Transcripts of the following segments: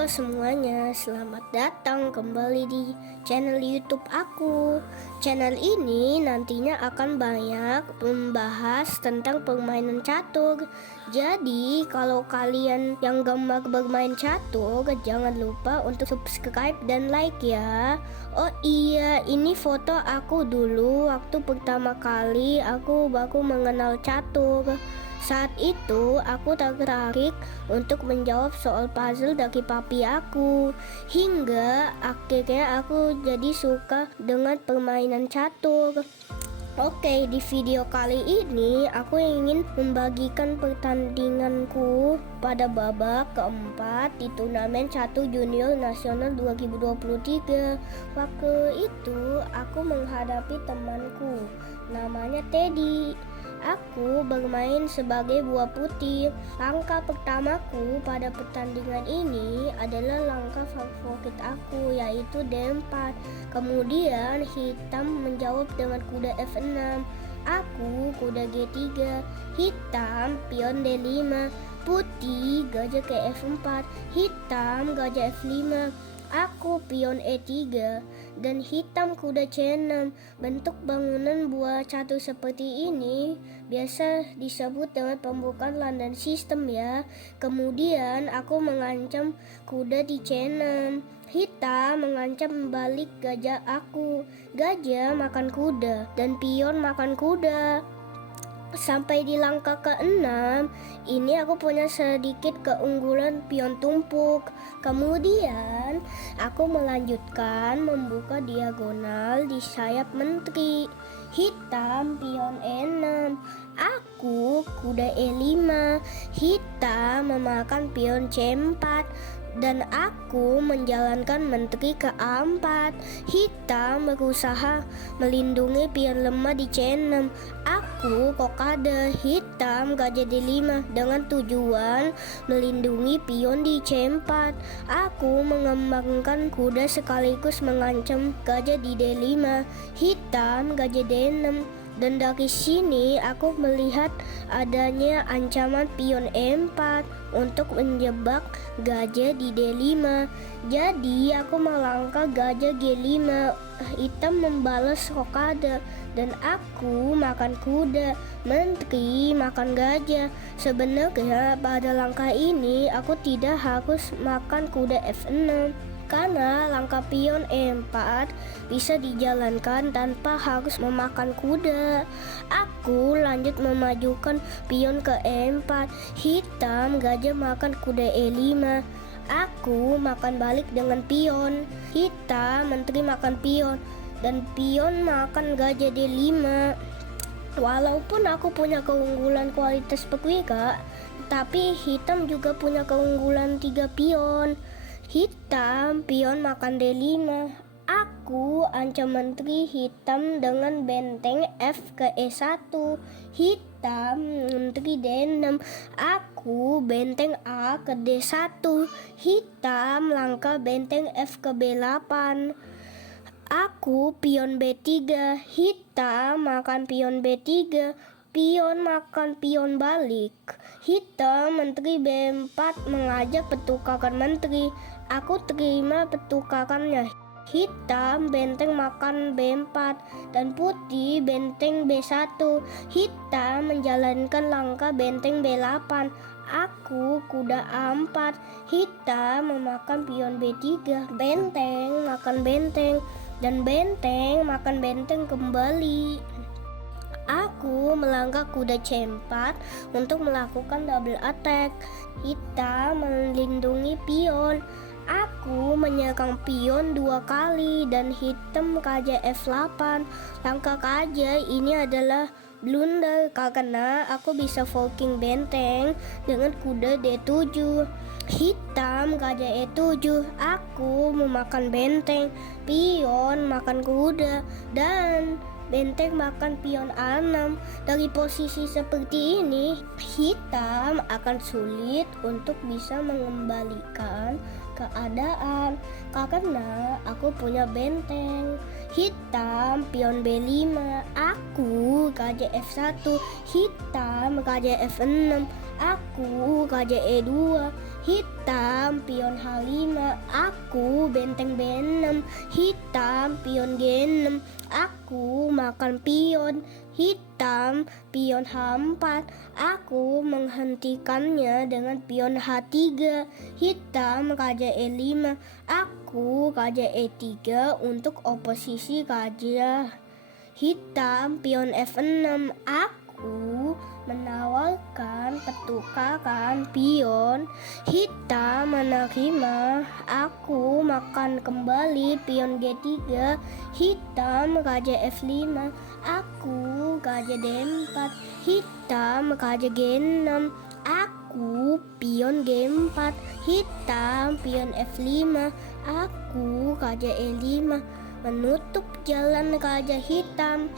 Halo semuanya, selamat datang kembali di channel YouTube aku. Channel ini nantinya akan banyak membahas tentang permainan catur. Jadi, kalau kalian yang gemar bermain catur, jangan lupa untuk subscribe dan like ya. Oh iya, ini foto aku dulu waktu pertama kali aku baru mengenal catur. Saat itu aku tertarik untuk menjawab soal puzzle dari papi aku. Hingga akhirnya aku jadi suka dengan permainan catur. Oke, di video kali ini aku ingin membagikan pertandinganku pada babak keempat di turnamen catur junior nasional 2023. Waktu itu aku menghadapi temanku, namanya Teddy. Aku bermain sebagai buah putih. Langkah pertamaku pada pertandingan ini adalah langkah favorit aku, yaitu D4. Kemudian hitam menjawab dengan kuda F6. Aku kuda G3. Hitam pion D5. Putih gajah ke F4. Hitam gajah F5. Aku pion E3 dan hitam kuda C6. Bentuk bangunan buah catur seperti ini biasa disebut dengan pembukaan London System ya. Kemudian aku mengancam kuda di C6. Hitam mengancam balik gajah aku. Gajah makan kuda dan pion makan kuda. Sampai di langkah ke-6, ini aku punya sedikit keunggulan pion tumpuk. Kemudian aku melanjutkan membuka diagonal di sayap menteri. Hitam pion E6. Aku kuda E5. Hitam memakan pion C4 dan aku menjalankan menteri ke A4. Hitam berusaha melindungi pion lemah di C6. Aku kokade. Hitam gajah D5 dengan tujuan melindungi pion di C4. Aku mengembangkan kuda sekaligus mengancam gajah di D5. Hitam gajah D6. Dan dari sini aku melihat adanya ancaman pion E4 untuk menjebak gajah di D5. Jadi aku melangkah gajah G5. Hitam membalas rokade dan aku makan kuda. Menteri makan gajah. Sebenarnya pada langkah ini aku tidak harus makan kuda F6 karena langkah pion E4 bisa dijalankan tanpa harus memakan kuda. Aku lanjut memajukan pion ke E4. Hitam gajah makan kuda E5. Aku makan balik dengan pion. Hitam menteri makan pion dan pion makan gajah D5. Walaupun aku punya keunggulan kualitas perwira, tapi hitam juga punya keunggulan 3 pion. Hitam pion makan D5. Aku ancam menteri hitam dengan benteng F ke E1. Hitam menteri D6. Aku benteng A ke D1. Hitam langkah benteng F ke B8. Aku pion B3. Hitam makan pion B3. Pion makan pion balik. Hitam menteri B4 mengajak pertukaran menteri. Aku terima pertukarannya. Hitam benteng makan B4 dan putih benteng B1. Hitam menjalankan langkah benteng B8. Aku kuda A4. Hitam memakan pion B3. Benteng makan benteng dan benteng makan benteng kembali. Aku melangkah kuda C4 untuk melakukan double attack. Hitam melindungi pion. Aku menyerang pion 2 kali dan hitam gajah F8. Langkah gajah ini adalah blunder karena aku bisa forking benteng dengan kuda D7. Hitam gajah E7. Aku memakan benteng. Pion makan kuda dan benteng makan pion A6. Dari posisi seperti ini, hitam akan sulit untuk bisa mengembalikan keadaan karena aku punya benteng. Hitam pion B5. Aku gajah F1. Hitam gajah F6. Aku gajah E2. hitam pion H5, aku benteng B6, hitam pion G6, aku makan pion, hitam pion H4, aku menghentikannya dengan pion H3, hitam raja E5, aku raja E3 untuk oposisi raja, hitam pion F6, aku menawarkan pertukaran pion, hitam menerima, aku makan kembali pion G3, hitam raja F5, aku raja D4, hitam raja G6, aku pion G4, hitam pion F5, aku raja E5, menutup jalan raja hitam.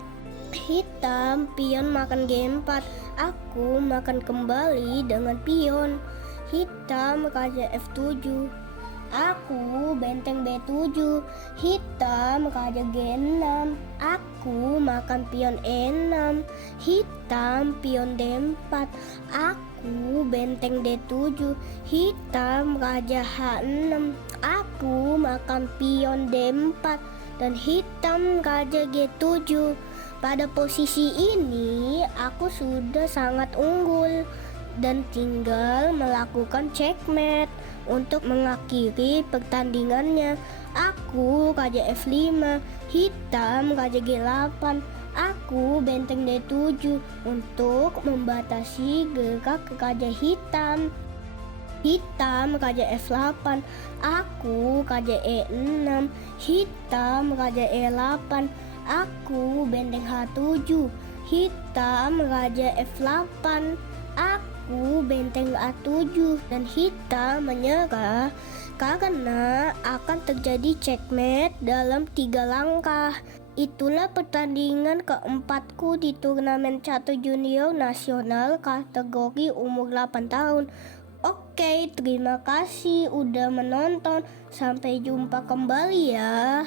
Hitam pion makan G4, aku makan kembali dengan pion, hitam raja F7, aku benteng B7, hitam raja G6, aku makan pion E6, hitam pion D4, aku benteng D7, hitam raja H6, aku makan pion D4, dan hitam raja G7. Pada posisi ini, aku sudah sangat unggul dan tinggal melakukan checkmate untuk mengakhiri pertandingannya. Aku raja F5, hitam raja G8, aku benteng D7 untuk membatasi gerak raja hitam. Hitam raja F8, aku raja E6, hitam raja E8, aku benteng H7, hitam raja F8, aku benteng A7, dan hitam menyerah karena akan terjadi checkmate dalam 3 langkah. Itulah pertandingan keempatku di turnamen catur junior nasional kategori umur 8 tahun. Oke, terima kasih udah menonton. Sampai jumpa kembali ya.